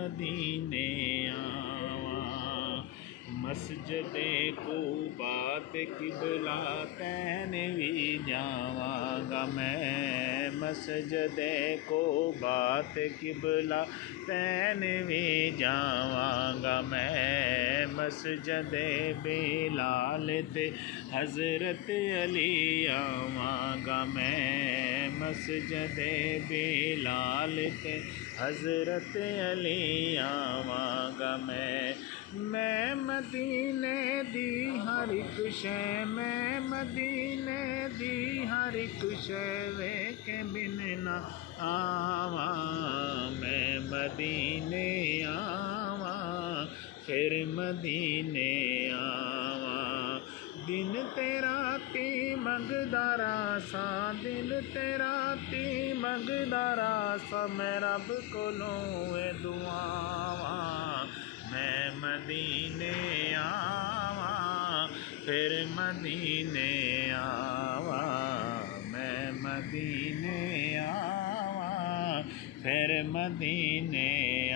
मदीने आवां। मस्जिदे कूबा ते किबला तैन भी जावांगा मैं। मस्जिदे कूबा ते किबला तैन भी जावांगा मैं। मस्जिदे बिलाल ते हज़रत अली आवांगा मैं। मस्जिदे बिलाल ते हज़रत अली आवांगा मैं मदीने दी हर एक शै, मैं मदीने दी हर एक शै वेख बिन ना आवां। मैं मदीने आवां फिर मदीने आवां। दिन ते राती मंगदा रासा, दिन ते राती मंगदा रासा, मैं रब कोलों ए दुआवां। मैं मदीने आवां फिर मदीने आवां। मैं मदीने आवां फिर मदीने